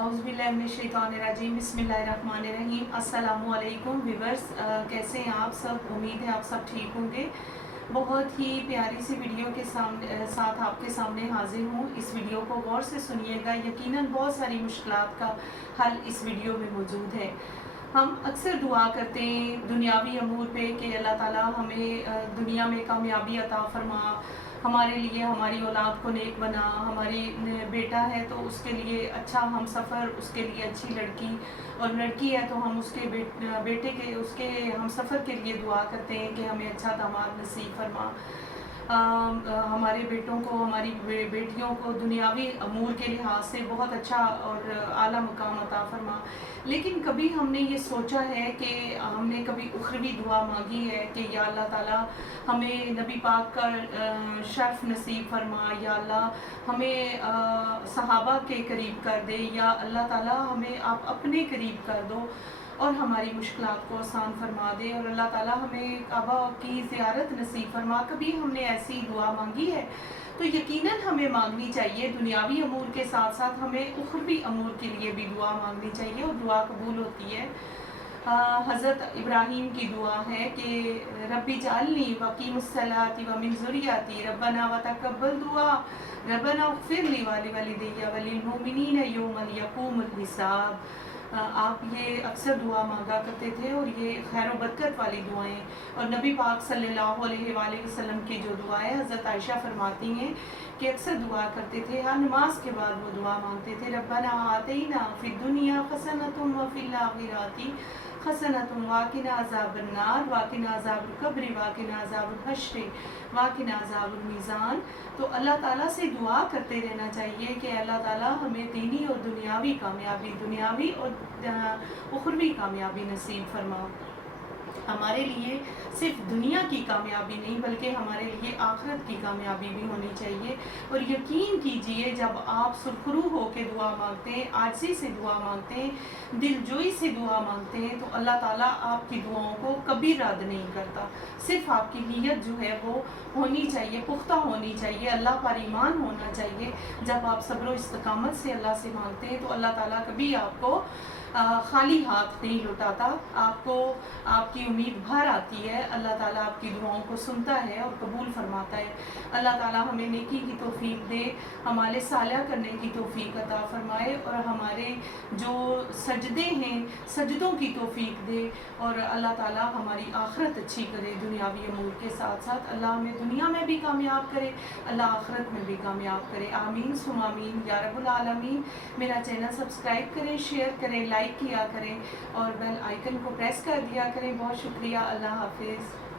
औज़ुबिल्लाहिमिनश्शैतानिर्रजीम बिस्मिल्लाहिर्रहमानिर्रहीम। अस्सलामु अलैकुम व्यूअर्स, कैसे हैं आप सब? उम्मीद है आप सब ठीक होंगे। बहुत ही प्यारी सी वीडियो के साथ आपके सामने हाजिर हूँ। इस वीडियो को गौर से सुनिएगा, यकीनन बहुत सारी मुश्किलात का हल इस वीडियो में मौजूद है। हम अक्सर दुआ करते हैं दुनियावी अमूर पे कि अल्लाह ताला हमें दुनिया में कामयाबी अता फरमा, हमारे लिए हमारी औलाद को नेक बना, हमारी बेटा है तो उसके लिए अच्छा हम सफ़र, उसके लिए अच्छी लड़की, और लड़की है तो हम उसके बेटे के उसके हम सफ़र के लिए दुआ करते हैं कि हमें अच्छा दामाद नसीब फरमा। हमारे बेटों को, हमारी बेटियों को दुनियावी अमूर के लिहाज से बहुत अच्छा और आला मुकाम अता फरमा। लेकिन कभी हमने ये सोचा है कि हमने कभी उखरवी दुआ मांगी है कि या अल्लाह ताला हमें नबी पाक का शर्फ नसीब फरमा, या अल्लाह हमें सहाबा के करीब कर दे, या अल्लाह ताला हमें आप अपने करीब कर दो और हमारी मुश्किलात को आसान फरमा दे, और अल्लाह ताला हमें काबा की ज़ियारत नसीब फरमा। कभी हमने ऐसी दुआ मांगी है तो यकीनन हमें मांगनी चाहिए। दुनियावी अमूर के साथ साथ हमें उखरवी अमूर के लिए भी दुआ मांगनी चाहिए और दुआ कबूल होती है। हज़रत इब्राहीम की दुआ है कि रब्बी जालनी वकीमुस्सलाती व मिन ज़ुर्रियती रब्बना व तक़ब्बल दुआ रब्बना इग़फ़िर ली व लिवालिदैया व लिलमुमिनीना यौमल यक़ूमुल हिसाब। आप ये अक्सर दुआ मांगा करते थे और ये खैर व बरकत वाली दुआएं, और नबी पाक सल्लल्लाहु अलैहि वसल्लम की जो दुआएं हज़रत आयशा फरमाती हैं कि अक्सर दुआ करते थे, हर नमाज के बाद वो दुआ मांगते थे, रब्बना आतिना फिद दुनिया हसनतुम व फिल आखिरति हसनतुम वाकिना अज़ाबन्नार वाकिना अज़ाबुल कब्रि वाकिना अज़ाबुल हश्र वाकिना अज़ाबुल मीज़ान। तो अल्लाह ताला से दुआ करते रहना चाहिए कि अल्लाह ताला हमें दीनी और दुनियावी कामयाबी, दुनियावी और उखरवी कामयाबी नसीब फरमा। हमारे लिए सिर्फ दुनिया की कामयाबी नहीं बल्कि हमारे लिए आखिरत की कामयाबी भी होनी चाहिए। और यकीन कीजिए, जब आप सुरखरू हो के दुआ मांगते हैं, आजिज़ी से दुआ मांगते हैं, दिलजोई से दुआ मांगते हैं, तो अल्लाह ताला आपकी दुआओं को कभी रद्द नहीं करता। सिर्फ आपकी नीयत जो है वो होनी चाहिए, पुख्ता होनी चाहिए, अल्लाह पर ईमान होना चाहिए। जब आप सब्र व इस्तिकामत से अल्लाह से मांगते हैं तो अल्लाह ताला कभी आपको खाली हाथ नहीं लौटाता, आपको आपकी उम्मीद भर आती है। अल्लाह ताला आपकी दुआओं को सुनता है और कबूल फरमाता है। अल्लाह ताला हमें नेकी की तौफीक दे, हमारे सालिया करने की तौफीक अता फरमाए, और हमारे जो सजदे हैं सजदों की तौफीक दे, और अल्लाह ताला हमारी आखिरत अच्छी करे दुनियावी अमूर के साथ साथ। अल्लाह हमें दुनिया में भी कामयाब करे, अल्लाह आखिरत में भी कामयाब करे। आमीन सुम आमीन या रब्बुल आलमीन। मेरा चैनल सब्सक्राइब करें, शेयर करें, लाइक किया करें और बेल आइकन को प्रेस कर दिया करें। बहुत शुक्रिया। अल्लाह हाफिज़।